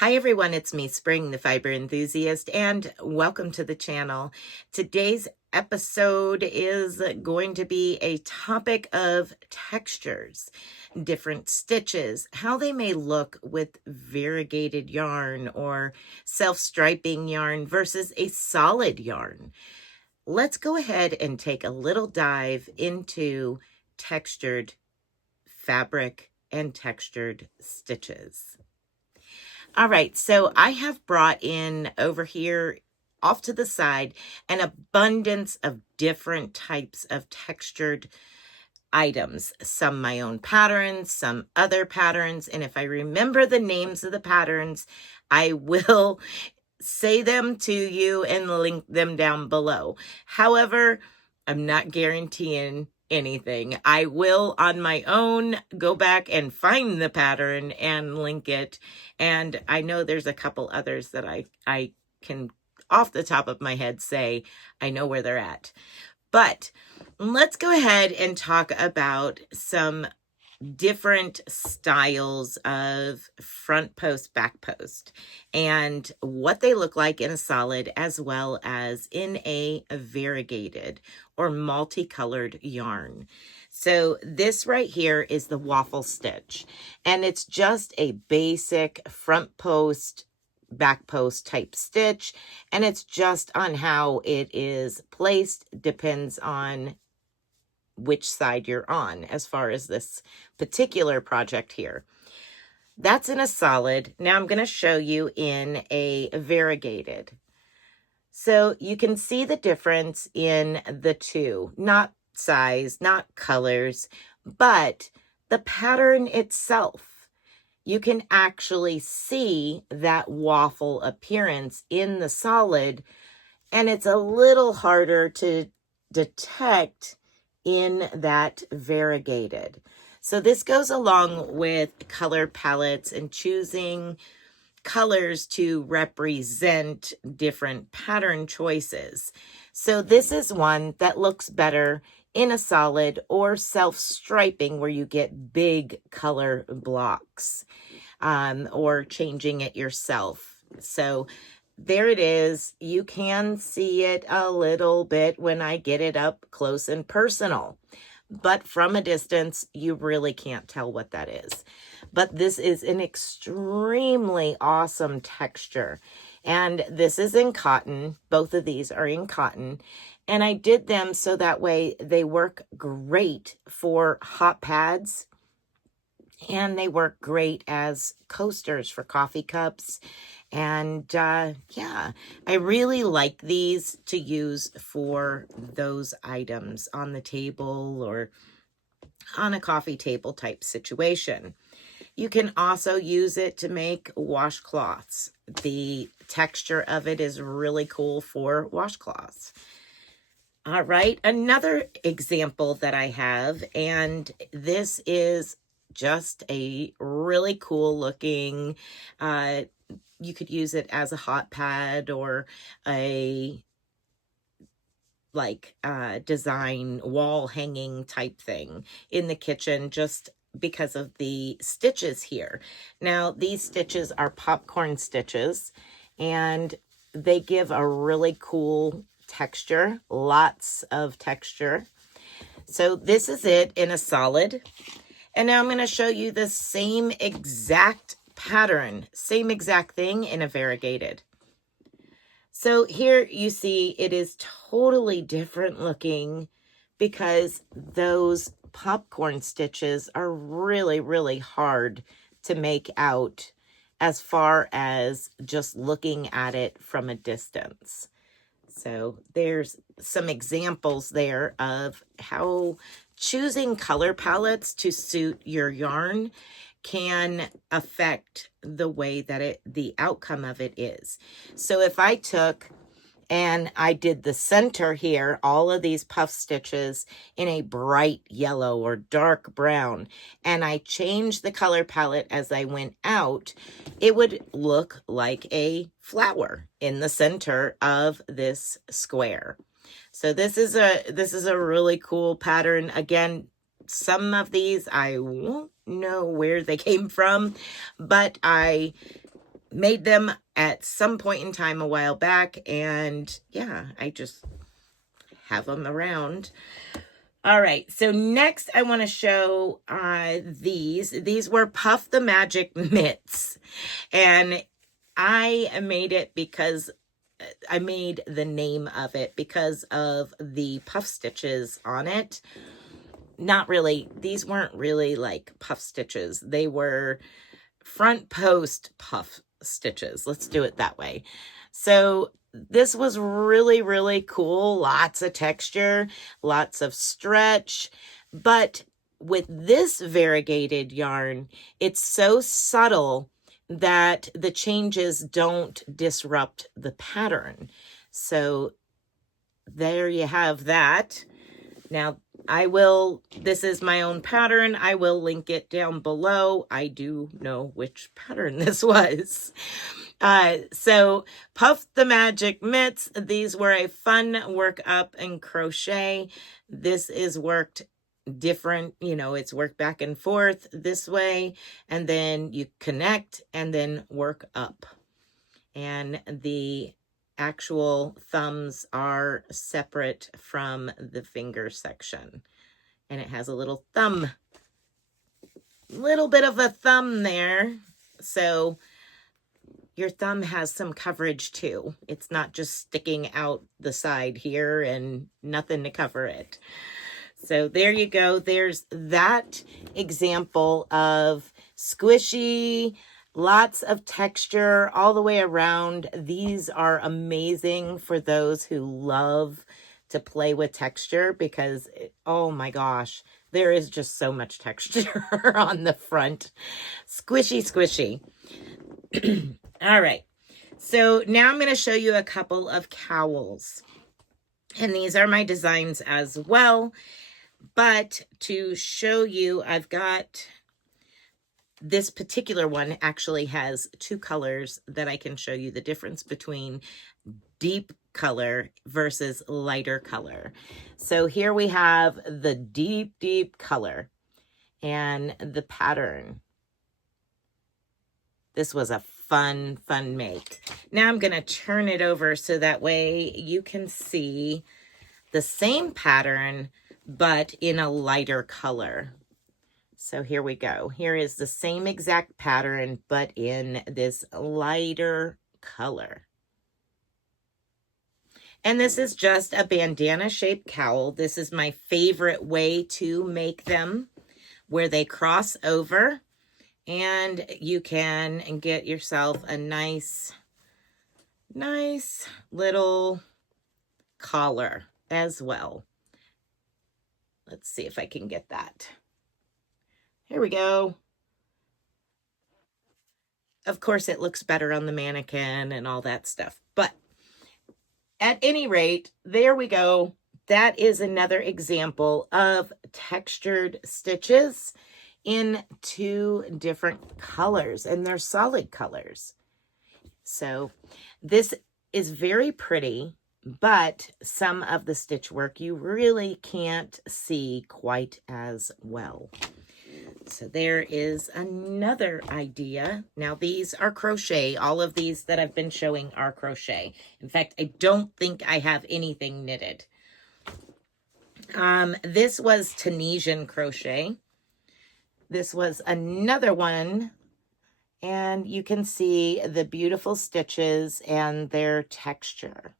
Hi everyone, it's me, Spring, the fiber enthusiast, and welcome to the channel. Today's episode is going to be a topic of textures, different stitches, how they may look with variegated yarn or self-striping yarn versus a solid yarn. Let's go ahead and take a little dive into textured fabric and textured stitches. All right, so I have brought in over here off to the side an abundance of different types of textured items, some my own patterns, some other patterns, and if I remember the names of the patterns, I will say them to you and link them down below. However, I'm not guaranteeing anything. I will on my own go back and find the pattern and link it. And I know there's a couple others that I can off the top of my head say I know where they're at. But let's go ahead and talk about some different styles of front post, back post, and what they look like in a solid as well as in a variegated or multicolored yarn. So this right here is the waffle stitch, and it's just a basic front post, back post type stitch, and it's just on how it is placed, depends on which side you're on as far as this particular project here. That's in a solid. Now I'm going to show you in a variegated. So you can see the difference in the two, not size, not colors, but the pattern itself. You can actually see that waffle appearance in the solid, and it's a little harder to detect in that variegated. So this goes along with color palettes and choosing colors to represent different pattern choices. So this is one that looks better in a solid or self-striping where you get big color blocks, or changing it yourself. So there it is. You can see it a little bit when I get it up close and personal, but from a distance, you really can't tell what that is. But this is an extremely awesome texture, and this is in cotton. Both of these are in cotton, and I did them so that way they work great for hot pads, and they work great as coasters for coffee cups. And yeah, I really like these to use for those items on the table or on a coffee table type situation. You can also use it to make washcloths. The texture of it is really cool for washcloths. All right, another example that I have, and this is just a really cool looking, you could use it as a hot pad or a design wall hanging type thing in the kitchen, just because of the stitches here. Now, these stitches are popcorn stitches, and they give a really cool texture, lots of texture. So this is it in a solid. And now I'm going to show you the same exact pattern, same exact thing in a variegated. So here you see it is totally different looking because those popcorn stitches are really, really hard to make out as far as just looking at it from a distance. So there's some examples there of how choosing color palettes to suit your yarn can affect the way that the outcome of it is. So if I took and I did the center here, all of these puff stitches in a bright yellow or dark brown, and I changed the color palette as I went out, it would look like a flower in the center of this square. So this is a really cool pattern. Again, some of these I won't know where they came from, but I made them at some point in time a while back, and yeah, I just have them around. All right, so next I want to show these were Puff the Magic mitts, and I made it because I made the name of it because of the puff stitches on it. Not really, these weren't really like puff stitches. They were front post puff stitches. Let's do it that way. So this was really, really cool. Lots of texture, lots of stretch. But with this variegated yarn, it's so subtle that the changes don't disrupt the pattern. So there you have that. Now, this is my own pattern. I will link it down below. I do know which pattern this was. So Puff the Magic mitts. These were a fun work up in crochet. This is worked different, it's worked back and forth this way, and then you connect and then work up. And the actual thumbs are separate from the finger section. And it has a little bit of a thumb there. So your thumb has some coverage too. It's not just sticking out the side here and nothing to cover it. So there you go. There's that example of squishy, lots of texture all the way around. These are amazing for those who love to play with texture because, oh my gosh, there is just so much texture on the front. Squishy, squishy. All right. So now I'm going to show you a couple of cowls. And these are my designs as well. But to show you, I've got this particular one actually has two colors that I can show you the difference between deep color versus lighter color. So here we have the deep, deep color and the pattern. This was a fun make. Now I'm going to turn it over so that way you can see the same pattern, but in a lighter color. So here we go. Here is the same exact pattern, but in this lighter color. And this is just a bandana shaped cowl. This is my favorite way to make them, where they cross over and you can get yourself a nice little collar as well. Let's see if I can get that. Here we go. Of course, it looks better on the mannequin and all that stuff. But at any rate, there we go. That is another example of textured stitches in two different colors, and they're solid colors. So this is very pretty, but some of the stitch work you really can't see quite as well. So there is another idea. Now these are crochet. All of these that I've been showing are crochet. In fact, I don't think I have anything knitted. This was Tunisian crochet. This was another one, and you can see the beautiful stitches and their texture.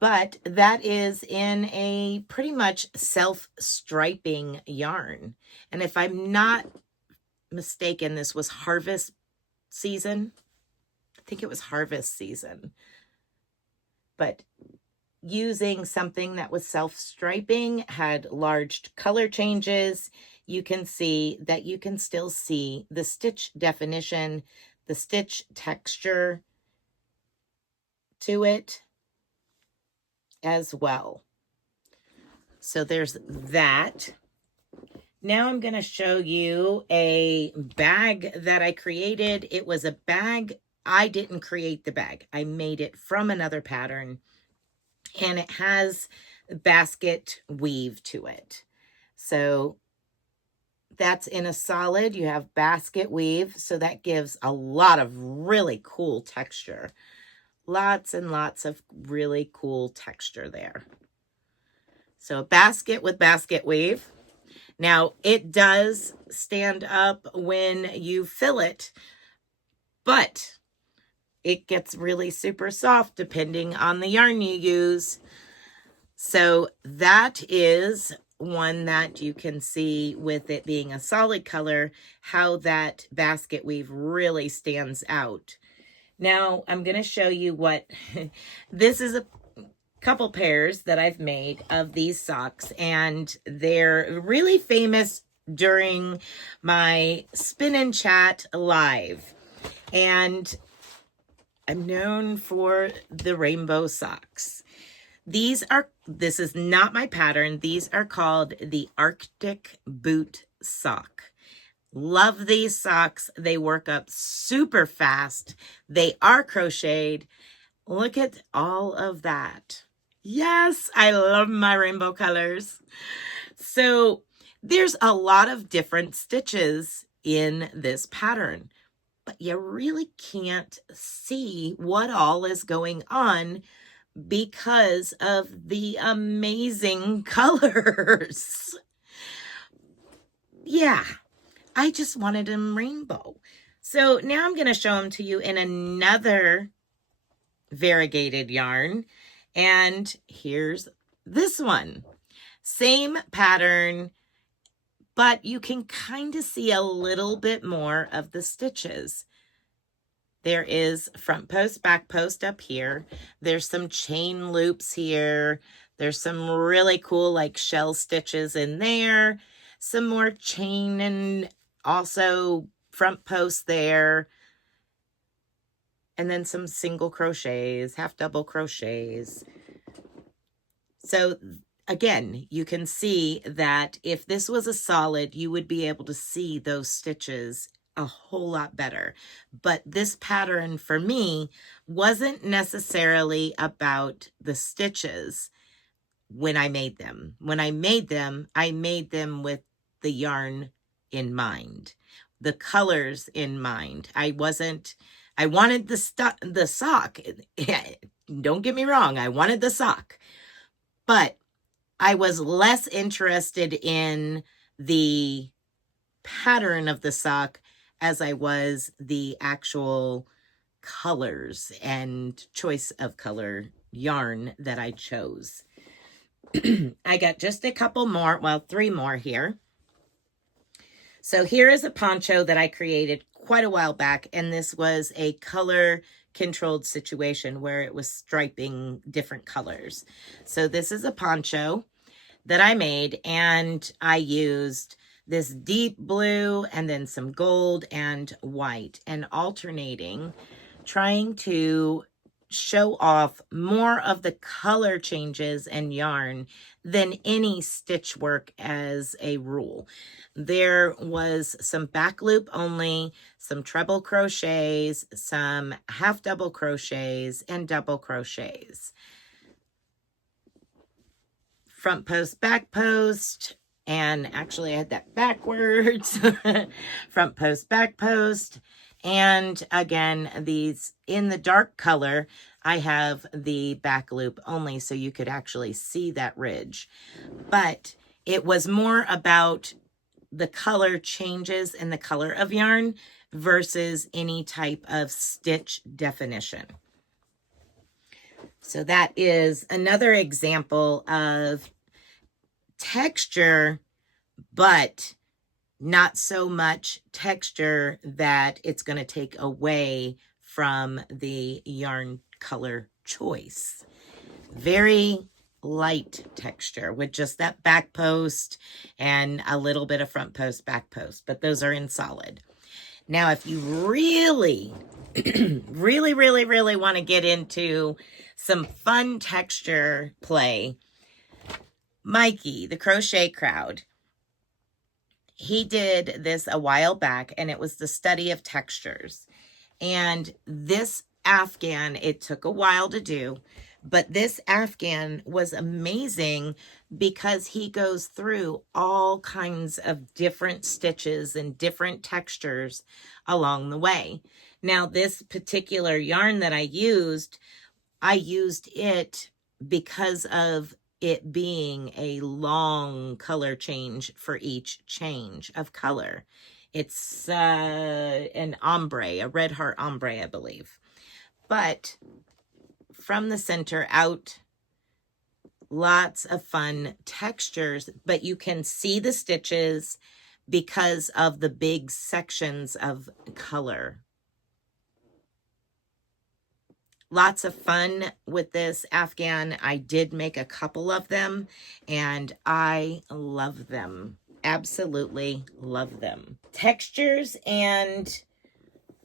But that is in a pretty much self-striping yarn. And if I'm not mistaken, this was harvest season. I think it was harvest season. But using something that was self-striping, had large color changes, you can see that you can still see the stitch definition, the stitch texture to it as well. So there's that. Now I'm going to show you a bag that I created. It was a bag. I didn't create the bag. I made it from another pattern, and it has basket weave to it. So that's in a solid. You have basket weave, so that gives a lot of really cool texture. Lots and lots of really cool texture there. So a basket with basket weave. Now, it does stand up when you fill it, but it gets really super soft depending on the yarn you use. So that is one that you can see with it being a solid color, how that basket weave really stands out. Now I'm going to show you what this is. A couple pairs that I've made of these socks, and they're really famous during my Spin and Chat live, and I'm known for the rainbow socks. This is not my pattern. These are called the Arctic Boot Sock. Love these socks. They work up super fast. They are crocheted. Look at all of that. Yes, I love my rainbow colors. So there's a lot of different stitches in this pattern, but you really can't see what all is going on because of the amazing colors. Yeah, I just wanted them rainbow. So now I'm going to show them to you in another variegated yarn. And here's this one. Same pattern, but you can kind of see a little bit more of the stitches. There is front post, back post up here. There's some chain loops here. There's some really cool like shell stitches in there. Some more chain and also front post there. And then some single crochets, half double crochets. So again, you can see that if this was a solid, you would be able to see those stitches a whole lot better. But this pattern for me wasn't necessarily about the stitches when I made them. When I made them with the yarn in mind, the colors in mind. I wanted the sock. Don't get me wrong, I wanted the sock. But I was less interested in the pattern of the sock as I was the actual colors and choice of color yarn that I chose. I got just a couple more, well, 3 more here. So here is a poncho that I created quite a while back, and this was a color controlled situation where it was striping different colors. So this is a poncho that I made, and I used this deep blue and then some gold and white, and alternating, trying to show off more of the color changes and yarn than any stitch work as a rule. There was some back loop only, some treble crochets, some half double crochets, and double crochets. Front post, back post, and actually I had that backwards. Front post, back post. And again, these in the dark color, I have the back loop only so you could actually see that ridge. But it was more about the color changes in the color of yarn versus any type of stitch definition. So that is another example of texture, but not so much texture that it's going to take away from the yarn color choice. Very light texture with just that back post and a little bit of front post, back post, but those are in solid. Now, if you really, really want to get into some fun texture play, Mikey, the Crochet Crowd, he did this a while back, and it was the study of textures. And this Afghan, it took a while to do, But this Afghan was amazing because he goes through all kinds of different stitches and different textures along the way. Now, this particular yarn that I used it because of it being a long color change for each change of color. It's an ombre, a red heart ombre, I believe. But from the center out, lots of fun textures, but you can see the stitches because of the big sections of color. Lots of fun with this Afghan. I did make a couple of them and I love them. Absolutely love them. Textures and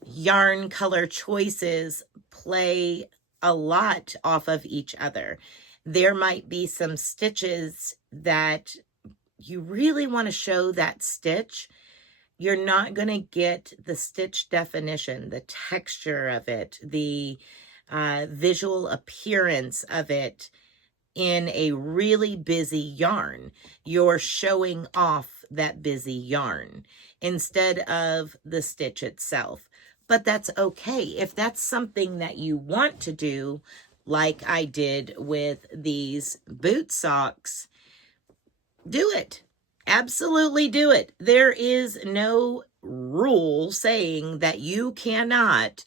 yarn color choices play a lot off of each other. There might be some stitches that you really want to show that stitch. You're not going to get the stitch definition, the texture of it, the visual appearance of it in a really busy yarn. You're showing off that busy yarn instead of the stitch itself. But that's okay. If that's something that you want to do, like I did with these boot socks, do it. Absolutely do it. There is no rule saying that you cannot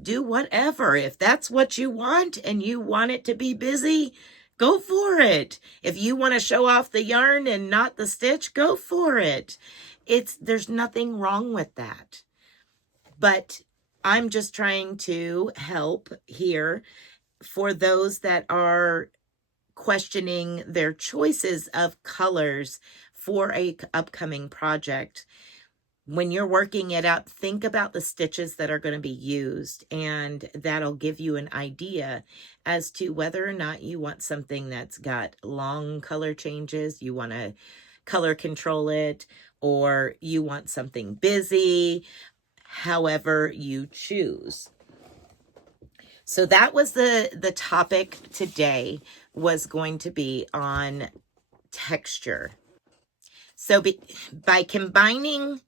do whatever. If that's what you want and you want it to be busy, go for it. If you want to show off the yarn and not the stitch, go for it. There's nothing wrong with that. But I'm just trying to help here for those that are questioning their choices of colors for a upcoming project. When you're working it out, think about the stitches that are going to be used, and that'll give you an idea as to whether or not you want something that's got long color changes, you want to color control it, or you want something busy, however you choose. So that was the topic today, was going to be on texture. So by combining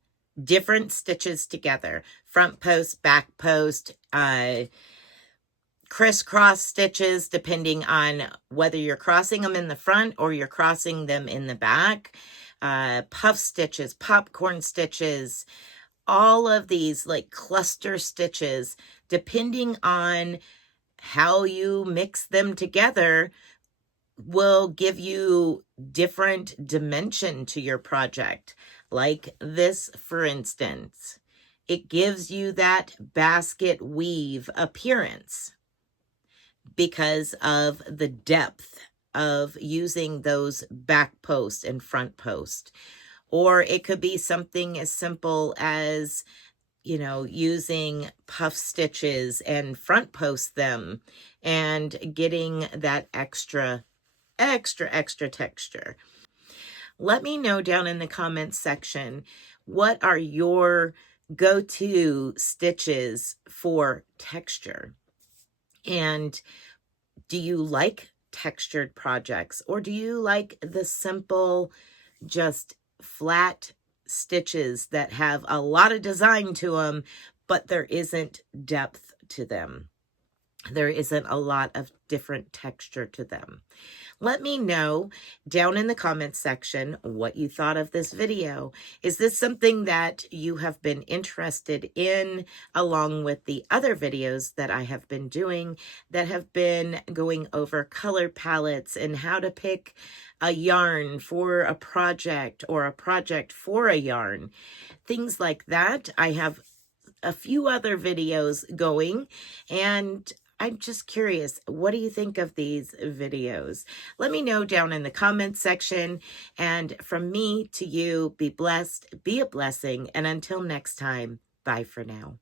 different stitches together, front post, back post, crisscross stitches, depending on whether you're crossing them in the front or you're crossing them in the back, puff stitches, popcorn stitches, all of these like cluster stitches, depending on how you mix them together, will give you different dimension to your project. Like this, for instance, it gives you that basket weave appearance because of the depth of using those back post and front post. Or it could be something as simple as, you know, using puff stitches and front post them and getting that extra texture. Let me know down in the comments section, what are your go-to stitches for texture? And do you like textured projects, or do you like the simple, just flat stitches that have a lot of design to them, but there isn't depth to them? There isn't a lot of different texture to them. Let me know down in the comments section what you thought of this video. Is this something that you have been interested in, along with the other videos that I have been doing that have been going over color palettes and how to pick a yarn for a project or a project for a yarn? Things like that. I have a few other videos going, and I'm just curious, what do you think of these videos? Let me know down in the comments section. And from me to you, be blessed, be a blessing. And until next time, bye for now.